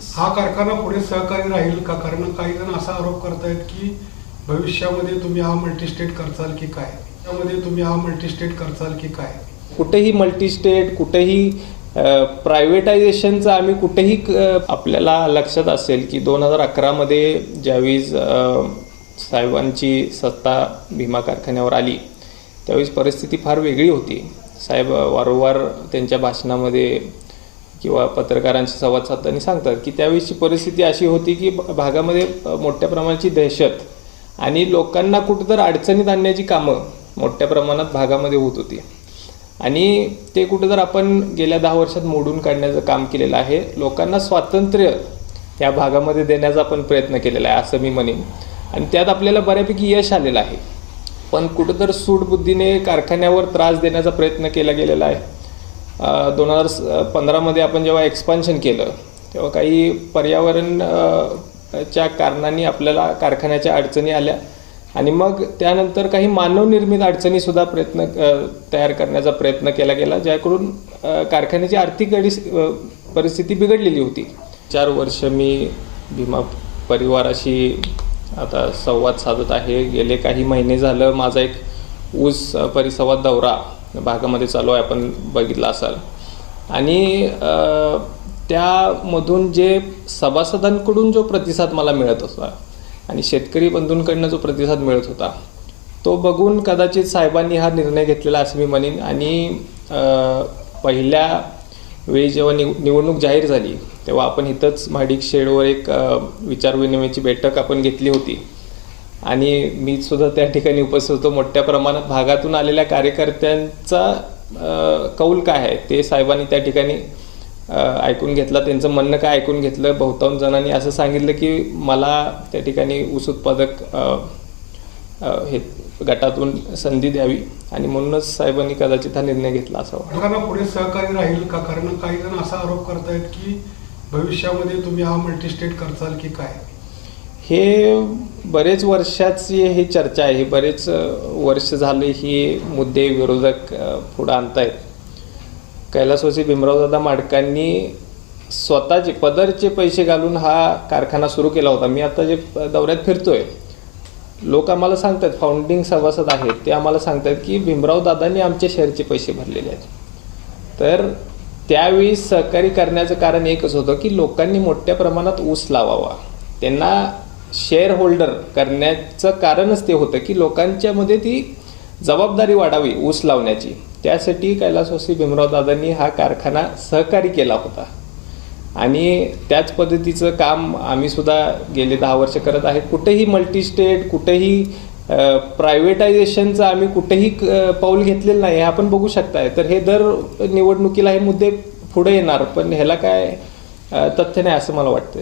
हा कारखाना पुढे सहकारी राहील का? कारण काही जण असा आरोप करतायत की भविष्यामध्ये तुम्ही हा मल्टीस्टेट करचाल की काय? त्यामध्ये तुम्ही हा मल्टीस्टेट करचाल की काय? कुठेही मल्टीस्टेट कुठेही प्रायव्हेटायझेशनचं आम्ही कुठेही आपल्याला लक्षात असेल की दोन हजार अकरामध्ये ज्यावेळी अ, साहेबांची सत्ता भीमा कारखान्यावर आली त्यावेळेस परिस्थिती फार वेगळी होती. साहेब वारंवार त्यांच्या भाषणामध्ये किंवा पत्रकारांशी संवाद साधताना सांगतात की त्यावेळीची परिस्थिती अशी होती की भागामध्ये मोठ्या प्रमाणाची दहशत आणि लोकांना कुठंतर अडचणीत आणण्याची कामं मोठ्या प्रमाणात भागामध्ये होत होती. आणि ते कुठं जर आपण गेल्या दहा वर्षात मोडून काढण्याचं काम केलेलं आहे. लोकांना स्वातंत्र्य या भागामध्ये देण्याचा आपण प्रयत्न केलेला आहे असं मी म्हणेन. आणि त्यात आपल्याला बऱ्यापैकी यश आलेलं आहे. पण कुठं तर सूडबुद्धीने कारखान्यावर त्रास देण्याचा प्रयत्न केला गेलेला आहे. दोन हजार पंधरामध्ये आपण जेव्हा एक्सपान्शन केलं तेव्हा काही पर्यावरण च्या कारणांनी आपल्याला कारखान्याच्या अडचणी आल्या. आणि मग त्यानंतर काही मानवनिर्मित अडचणीसुद्धा प्रयत्न तयार करण्याचा प्रयत्न केला गेला ज्याकडून कारखान्याची आर्थिक अडी- परिस्थिती बिघडलेली होती. चार वर्ष मी भीमा परिवाराशी आता संवाद साधत आहे. गेले काही महिने झालं माझा एक ऊस परिसंवाद दौरा भागामध्ये चालू आहे आपण बघितला असाल. आणि त्यामधून जे सभासदांकडून जो प्रतिसाद मला मिळत होता आणि शेतकरी बंधूंकडनं जो प्रतिसाद मिळत होता तो बघून कदाचित साहेबांनी हा निर्णय घेतलेला असं मी म्हणेन. आणि पहिल्या वेळी जेव्हा निव निवडणूक जाहीर झाली तेव्हा आपण इथंच महाडिक शेडवर एक विचारविनिमयाची बैठक आपण घेतली होती. आणि मी सुद्धा त्या ठिकाणी उपस्थित होतो. मोठ्या प्रमाणात भागातून आलेल्या कार्यकर्त्यांचा कौल काय आहे? ते साहेबांनी त्या ठिकाणी ऐकून घेतला. त्यांचं म्हणणं काय ऐकून घेतलं? बहुतांश जणांनी असं सांगितलं की मला त्या ठिकाणी ऊस उत्पादक हे गटातून संधी द्यावी. आणि म्हणूनच साहेबांनी कदाचित हा निर्णय घेतला असावा. कारखाना पुढे सहकारी राहील का? कारण काही जण असा आरोप करतायत की भविष्यामध्ये तुम्ही हा मल्टीस्टेट करचाल की काय? हे बरेच वर्षाची ही चर्चा आहे. बरेच वर्ष झाले ही मुद्दे विरोधक पुढं पुढं आणतायत. कैलासवासी भीमरावदादा माडकांनी स्वतःचे पदरचे पैसे घालून हा कारखाना सुरू केला होता. मी आता जे दौऱ्यात फिरतोय लोक आम्हाला सांगतात फाउंडिंग सभासद आहेत ते आम्हाला सांगतात की भीमराव दादांनी आमच्या शेअरचे पैसे भरलेले आहेत. तर त्यावेळी सहकारी करण्याचं कारण एकच होतं की लोकांनी मोठ्या प्रमाणात ऊस लावावा. त्यांना शेअर होल्डर करण्याचं कारणच ते होतं की लोकांच्यामध्ये ती जबाबदारी वाढावी ऊस लावण्याची. त्यासाठी कैलासवासी भीमराव दादांनी हा कारखाना सहकारी केला होता. आणि त्याच पद्धतीचं काम आम्ही सुद्धा गेले दहा वर्ष करत आहे. कुठेही मल्टीस्टेट कुठेही प्रायव्हेटायझेशनचं आम्ही कुठेही क- पाऊल घेतलेलं नाही हे आपण बघू शकताय. तर हे दर निवडणुकीला हे मुद्दे पुढे येणार पण ह्याला काय तथ्य नाही असं मला वाटतं